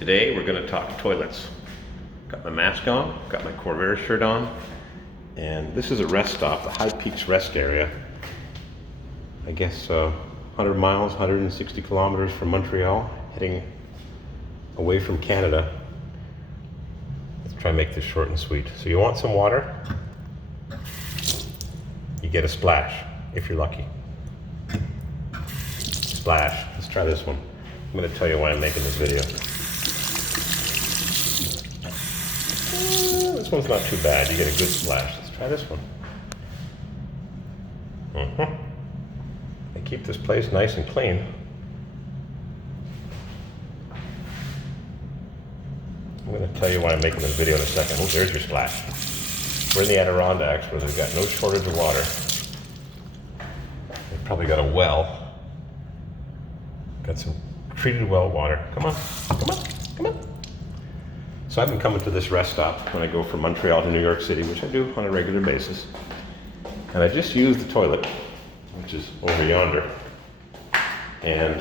Today we're going to talk toilets. Got my mask on, got my Corvair shirt on, and this is a rest stop, the High Peaks Rest Area. I guess 100 miles, 160 kilometers from Montreal, heading away from Canada. Let's try and make this short and sweet. So you want some water? You get a splash, if you're lucky. Splash. Let's try this one. I'm going to tell you why I'm making this video. This one's not too bad. You get a good splash. Let's try this one. They keep this place nice and clean. I'm going to tell you why I'm making this video in a second. Oh, there's your splash. We're in the Adirondacks where they've got no shortage of water. They've probably got a well. Got some treated well water. Come on, come on, come on. So I've been coming to this rest stop when I go from Montreal to New York City, which I do on a regular basis. And I just used the toilet, which is over yonder. And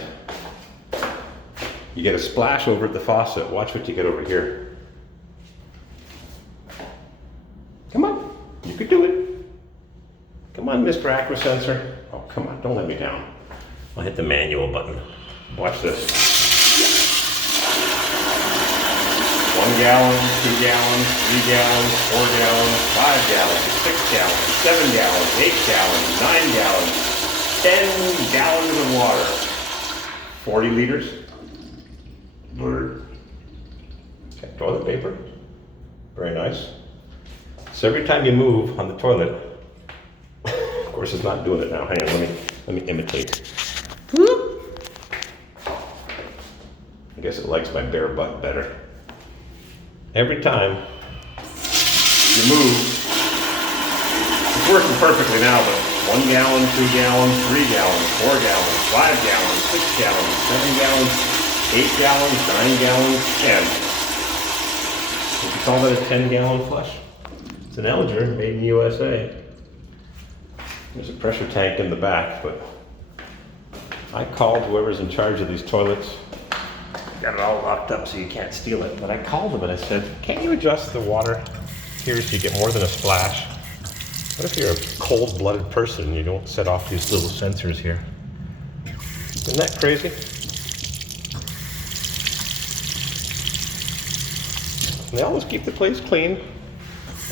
you get a splash over at the faucet. Watch what you get over here. Come on, you could do it. Come on, Mr. Aquasensor. Oh, come on, don't let me down. I'll hit the manual button. Watch this. 1 gallon, 2 gallons, 3 gallons, 4 gallons, 5 gallons, 6 gallons, 7 gallons, 8 gallons, 9 gallons, 10 gallons of water. 40 liters. Word. Okay, toilet paper. Very nice. So every time you move on the toilet, of course it's not doing it now. Hang on, let me imitate. I guess it likes my bare butt better. Every time you move, it's working perfectly now, but 1 gallon, 2 gallons, 3 gallons, 4 gallons, 5 gallons, 6 gallons, 7 gallons, 8 gallons, 9 gallons, 10. Would you call that a 10-gallon flush? It's an Elger made in USA. There's a pressure tank in the back, but I called whoever's in charge of these toilets. Got it all locked up so you can't steal it. But I called them and I said, can't you adjust the water here so you get more than a splash? What if you're a cold-blooded person and you don't set off these little sensors here? Isn't that crazy? They always keep the place clean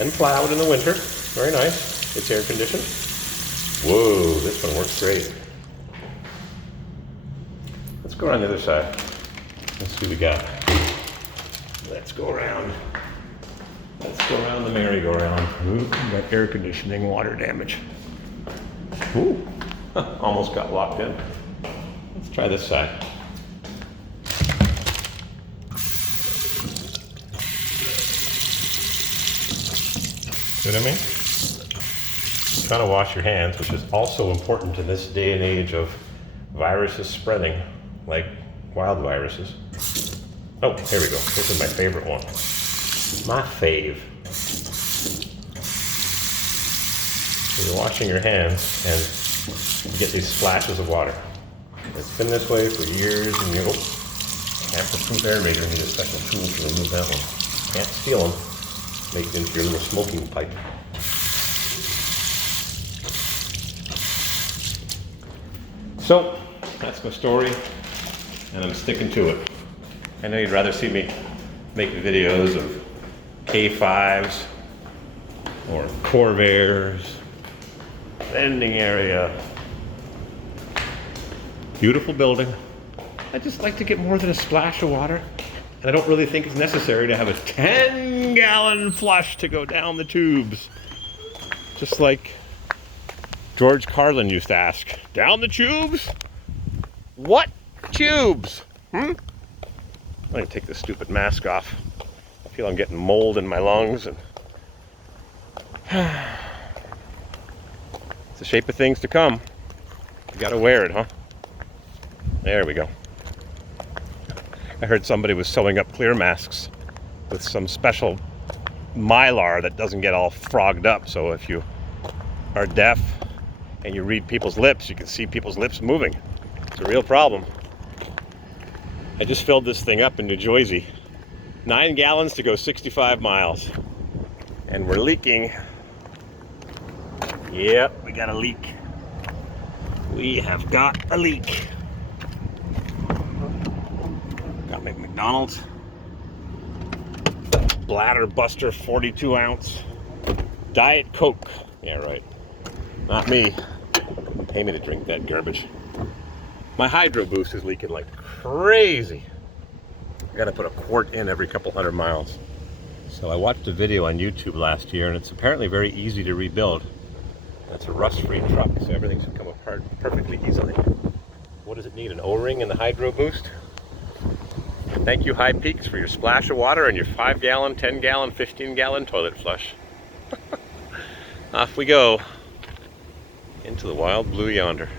and plowed in the winter. Very nice. It's air conditioned. Whoa, this one works great. Let's go around the other side. Let's see what we got. Let's go around. Let's go around the merry-go-round. Ooh, we got air conditioning, water damage. Ooh, almost got locked in. Let's try this side. See what I mean? Trying to wash your hands, which is also important in this day and age of viruses spreading, like wild viruses. Oh, here we go. This is my favorite one. My fave. So you're washing your hands and you get these splashes of water. It's been this way for years and years. Oh, tamper-proof aerator. Need a special tool to remove that one. Can't steal them. Make it into your little smoking pipe. So, that's my story, and I'm sticking to it. I know you'd rather see me make videos of K5s or Corvairs, vending area. Beautiful building. I just like to get more than a splash of water, and I don't really think it's necessary to have a 10-gallon flush to go down the tubes. Just like George Carlin used to ask, down the tubes? What tubes? Let me take this stupid mask off. I feel I'm getting mold in my lungs. And it's the shape of things to come. You gotta wear it, huh? There we go. I heard somebody was sewing up clear masks with some special mylar that doesn't get all frogged up. So if you are deaf and you read people's lips, you can see people's lips moving. It's a real problem. I just filled this thing up in New Jersey. 9 gallons to go 65 miles. And we're leaking. Yep, we got a leak. We have got a leak. Got McDonald's. Bladder Buster 42 ounce. Diet Coke. Yeah, right. Not me. Pay me to drink that garbage. My Hydro Boost is leaking like crazy. I gotta put a quart in every couple hundred miles. So I watched a video on YouTube last year, and it's apparently very easy to rebuild. That's a rust-free truck, so everything should come apart perfectly easily. What does it need, an O-ring in the Hydro Boost? Thank you, High Peaks, for your splash of water and your 5-gallon, 10-gallon, 15-gallon toilet flush. Off we go into the wild blue yonder.